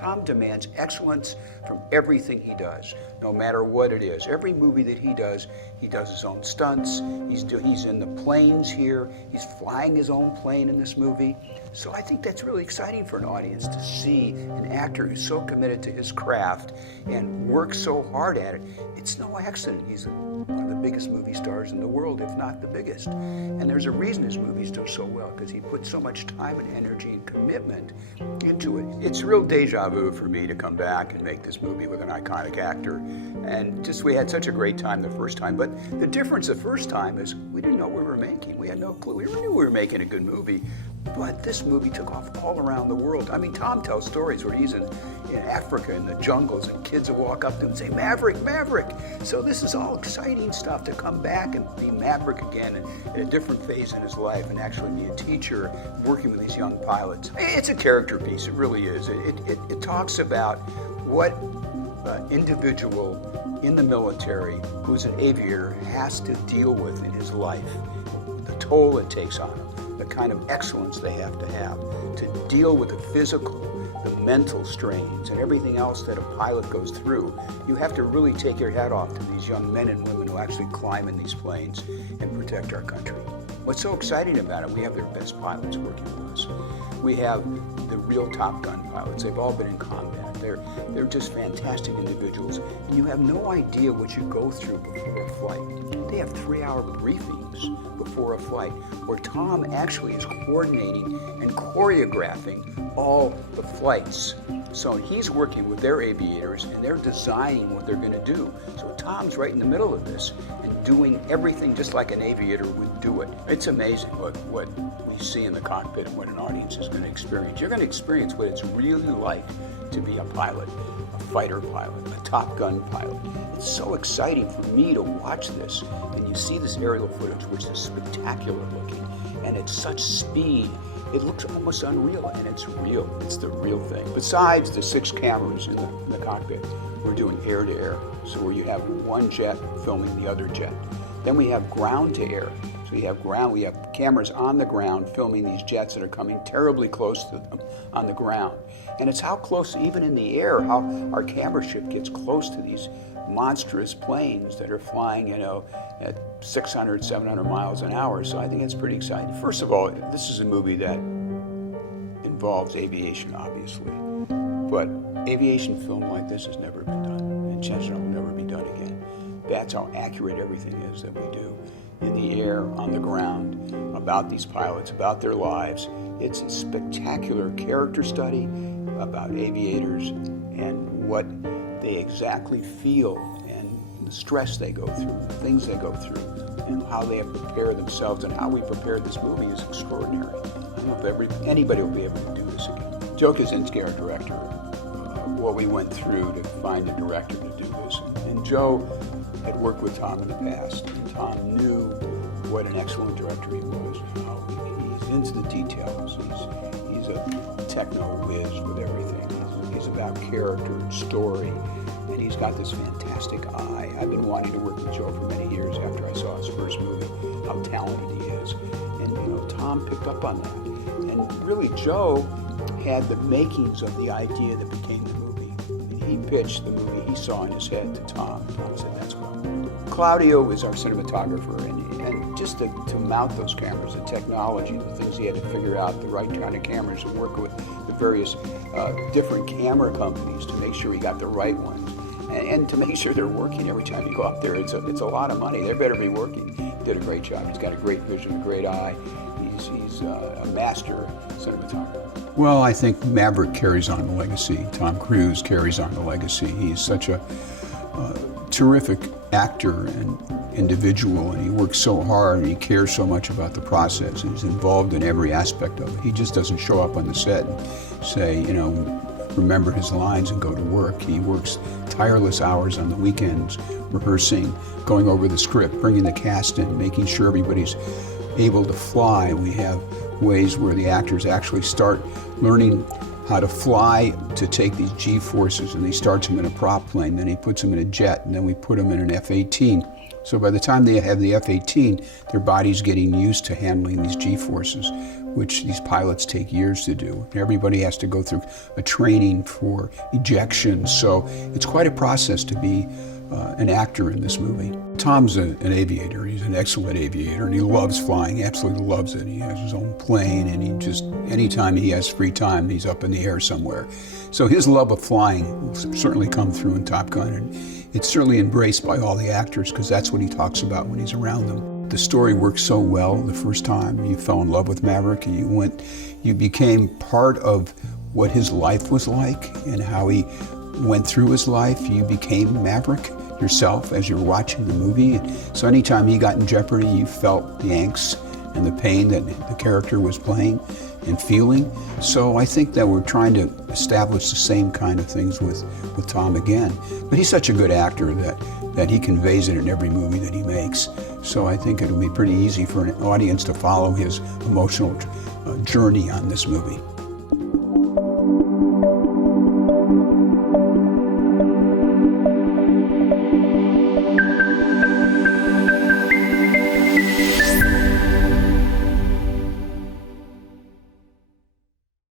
Tom demands excellence from everything he does, no matter what it is. Every movie that he does his own stunts. He's in the planes here. He's flying his own plane in this movie. So I think that's really exciting for an audience to see an actor who's so committed to his craft and works so hard at it. It's no accident he's one of the biggest movie stars in the world, if not the biggest. And there's a reason his movies do so well, because he puts so much time and energy and commitment into it. It's real deja vu for me to come back and make this movie with an iconic actor. And just, we had such a great time the first time. But the difference the first time is we didn't know what we were making. We had no clue. We knew we were making a good movie. But this movie took off all around the world. I mean, Tom tells stories where he's in Africa in the jungles, and kids will walk up to him and say, Maverick, Maverick. So this is all exciting stuff to come back and be Maverick again at a different phase in his life and actually be a teacher working with these young pilots. It's a character piece, it really is. It talks about what individual in the military who's an aviator has to deal with in his life, the toll it takes on him, the kind of excellence they have to deal with the physical, the mental strains, and everything else that a pilot goes through. You have to really take your hat off to these young men and women who actually climb in these planes and protect our country. What's so exciting about it, we have their best pilots working with us. We have the real Top Gun pilots. They've all been in combat. They're just fantastic individuals, and you have no idea what you go through before a flight. They have 3-hour briefings before a flight where Tom actually is coordinating and choreographing all the flights. So he's working with their aviators, and they're designing what they're going to do. So Tom's right in the middle of this and doing everything just like an aviator would do it. It's amazing what we see in the cockpit and what an audience is going to experience. You're going to experience what it's really like to be a pilot, a fighter pilot, a Top Gun pilot. It's so exciting for me to watch this, and you see this aerial footage, which is spectacular looking, and it's such speed. It looks almost unreal, and it's real. It's the real thing. Besides the 6 cameras in the cockpit, we're doing air-to-air. So where you have one jet filming the other jet. Then we have ground-to-air. So we have cameras on the ground filming these jets that are coming terribly close to them on the ground. And it's how close, even in the air, how our camera ship gets close to these monstrous planes that are flying, at 600, 700 miles an hour. So I think it's pretty exciting. First of all, this is a movie that involves aviation, obviously. But aviation film like this has never been done, and chances are it will never be done again. That's how accurate everything is that we do in the air, on the ground, about these pilots, about their lives. It's a spectacular character study about aviators and what they exactly feel and the stress they go through, the things they go through, and how they have prepared themselves, and how we prepared this movie is extraordinary. I don't know if anybody will be able to do this again. Joe Kaczynski, our director, what we went through to find a director to do this. And Joe had worked with Tom in the past, and Tom knew what an excellent director he was. He's into the details. He's a techno whiz with everything. He's about character and story, and he's got this fantastic eye. I've been wanting to work with Joe for many years after I saw his first movie, how talented he is. And Tom picked up on that. And really, Joe had the makings of the idea that became the movie. And he pitched the movie he saw in his head to Tom. Tom said, that's what I want to do. Claudio is our cinematographer, and just to mount those cameras, the technology, the things he had to figure out, the right kind of cameras, to work with the various different camera companies to make sure he got the right ones, and to make sure they're working every time you go up there. It's a lot of money. They better be working. He did a great job. He's got a great vision, a great eye. He's a master cinematographer. Well, I think Maverick carries on the legacy. Tom Cruise carries on the legacy. He's such a terrific actor and individual, and he works so hard, and he cares so much about the process, and he's involved in every aspect of it. He just doesn't show up on the set and say, remember his lines and go to work. He works tireless hours on the weekends, rehearsing, going over the script, bringing the cast in, making sure everybody's able to fly. We have ways where the actors actually start learning how to fly to take these G-forces, and he starts them in a prop plane, then he puts them in a jet, and then we put them in an F-18. So by the time they have the F-18, their body's getting used to handling these G-forces. which these pilots take years to do. Everybody has to go through a training for ejection, so it's quite a process to be an actor in this movie. Tom's an aviator. He's an excellent aviator, and he loves flying, absolutely loves it. He has his own plane, and he just, anytime he has free time, he's up in the air somewhere. So his love of flying will certainly come through in Top Gun, and it's certainly embraced by all the actors, because that's what he talks about when he's around them. The story worked so well the first time you fell in love with Maverick, and you became part of what his life was like and how he went through his life. You became Maverick yourself as you were watching the movie. So anytime he got in jeopardy, you felt the angst and the pain that the character was playing and feeling. So I think that we're trying to establish the same kind of things with Tom again. But he's such a good actor that he conveys it in every movie that he makes. So I think it'll be pretty easy for an audience to follow his emotional journey on this movie.